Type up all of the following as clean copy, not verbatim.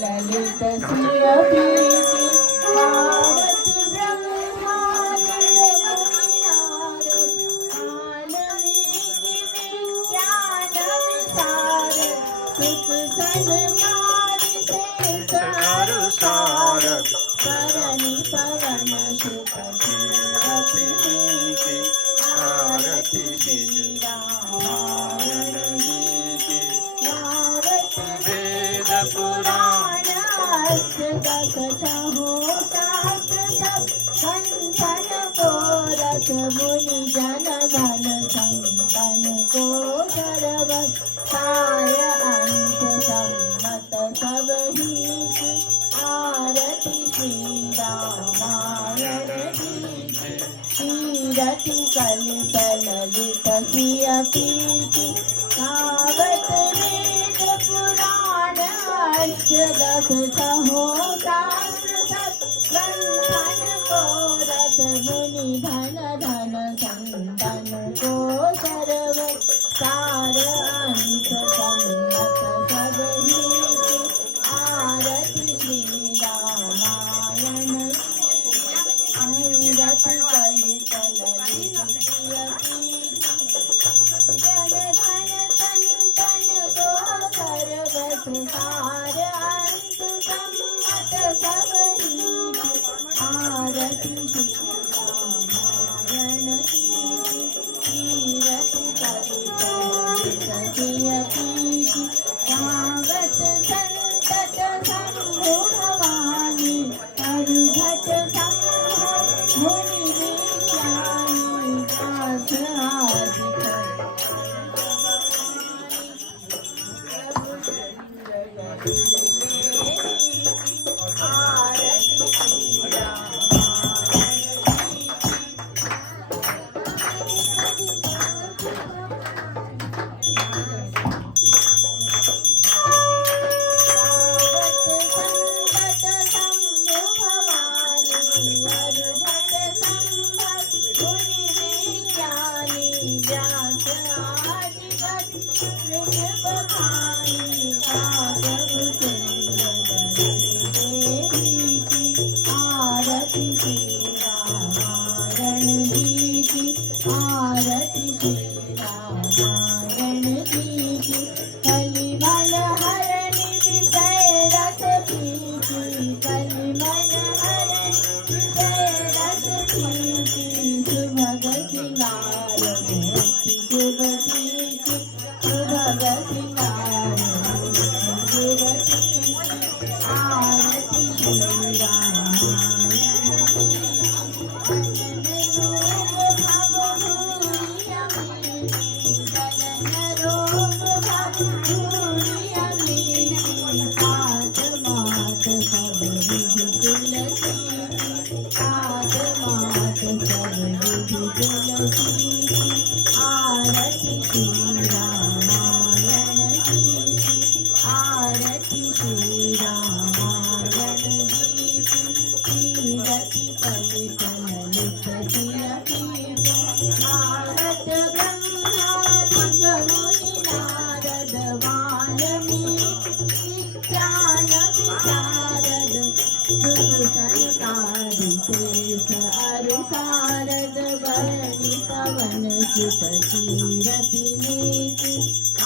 ललित सिरपीति पार्वती ब्रह्मानंद मुनिनारद वाल्मीकि विज्ञान विशारद सुख सन्मार्ग शेष सारद करणी पवन सुख सीरति आरती श्री रामायण पुराण दस हो शास्त्र सब संतन को रस मुनि जन धन संतन को सर्वस सार अंश सम्मत सब ही आरती श्री रामायण कीरति कलित ललित सियपीति सावत वेद पुराण दस हो शास्त्र सब ग्रंथन को रस मुनि धन धन संतन को सर्व सार अंश सम्मत सब ही आरती श्री रामायण कीरति कलित ललित जन धन संतन को सर्वस सार अंश सम्मत सब ही आरती श्री रामायण कीरति कलित ललित सियपीति भागवत संतत शंभु भवानी हरिभट संभव मुनि विज्ञानी दास आदि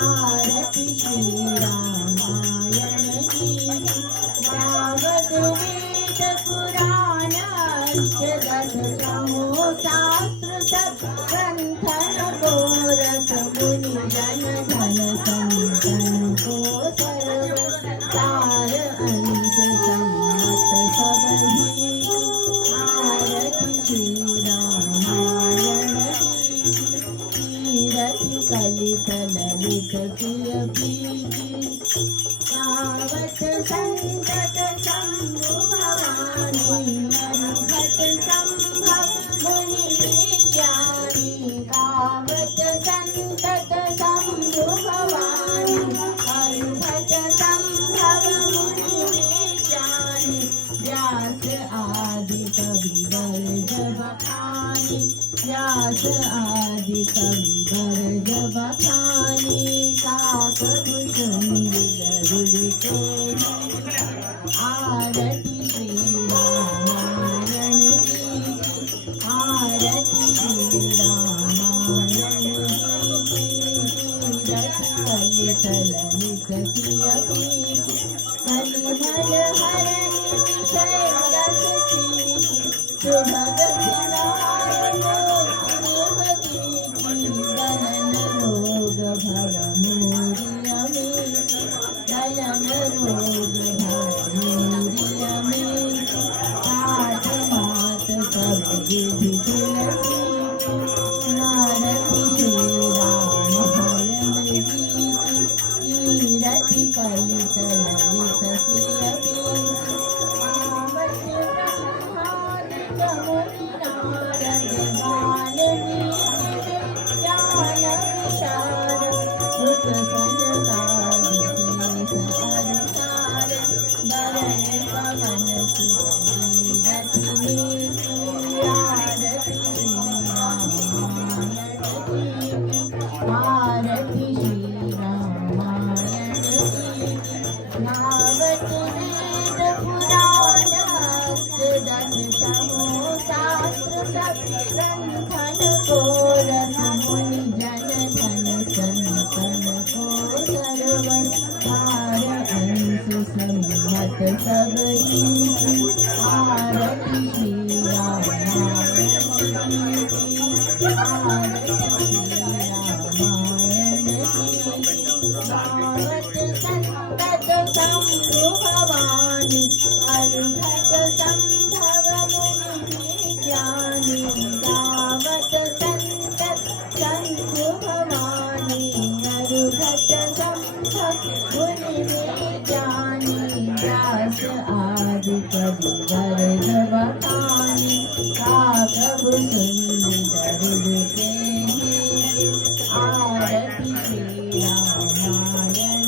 आरती श्री रामायण भागवत वेद पुराण दस चमो शास्त्र सब ग्रंथन को रस मुनि जन धन संतन को सर्व सार अंश सम्मत सब ही आरती श्री रामायण कीरति कलित ललित सिय प्रीति तावत संतत शंभु भवानी अनुभत संभव मुनि विज्ञानी तावत संतत शंभु भवानी अनुभत संभव मुनि विज्ञानी व्यास आदि कवि वर्ज बखानी व्यास आदि कवि वर्ज बखानी काकभूषुंड गरुड़ के आरती श्री रामायण की आरती श्री रामायण की रति कलित ललित सिय प्रीति कलिमल हरण विषय रस प्रीति सुभग सिंगार मोहि दलन रोग भव मोरिय में दलन रोग भव मोरिय में तात मात सब विधि तुलसी नारति श्री रामायण कीरति कलित ललित सिय प्रीति आवत ब्रह्मादिक मुनि नारद वाल्मीकि ज्ञान विशारद सुत सनकादि शेष अवतार बरन पवन सुत कीरति नीति आरती श्री रामायण आरती श्री रामायण नावत वेद पुराण दस चमो शास्त्र सब ग्रंथन को रस मुनि जन धन संतन को सर्व सार अंश सम्मत सब ही आरती श्री रामायण आरती श्री रामायण तावत संतत शंभु भवानी अनुभत संभव मुनि विज्ञानी तावत संतत शंभु भवानी अनुभत संभव मुनि विज्ञानी व्यास आदि कवि वर्ज बखानी काकभूषुंड गरुड़ के आरती श्री रामायण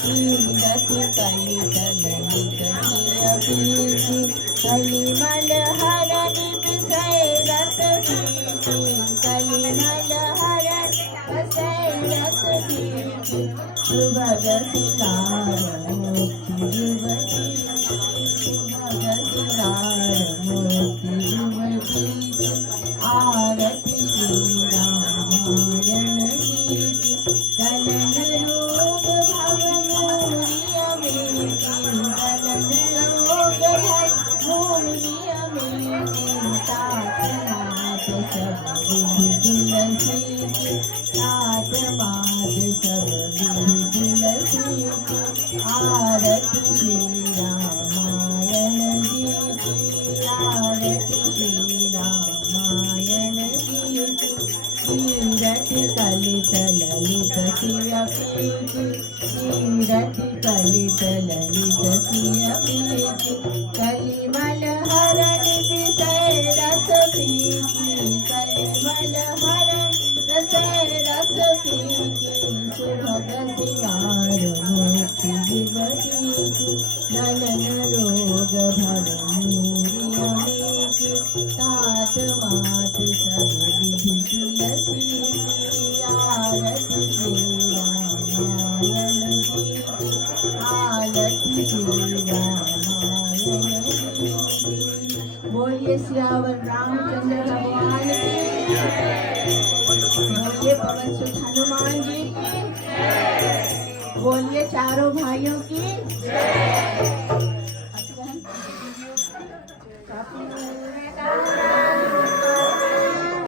कीरति कलित ललित सिय प्रीति कलिमल हरण विषय रस प्रीति कलिमल हरण विषय रस प्रीति सुभग सिंगार मोति युवती सुभग सिंगार मोति युवती आरती श्री रामायण दलन रोग भव मोरिय में दलन रोग भव मोरिय में तात मात सब विधि तुलसी तात मात सब विधि तुलसी आरती श्री रामायण आरती श्री रामायण कीरति कलित ललित सिय प्रीति कीरति कलित ललित सिय प्रीति कलिमल हरण विषय रस प्रीति कलिमल हरण विषय रस प्रीति सुभग सिंगार मोति युवती दलन रोग भव मोरिय तात मात सब विधि तुलसी आरती श्री रामायण आरती श्री रामायण बोलिए सियावर रामचंद्र भगवान की बोलिए पवन सुत हनुमान जी की बोलिए चारों भाइयों की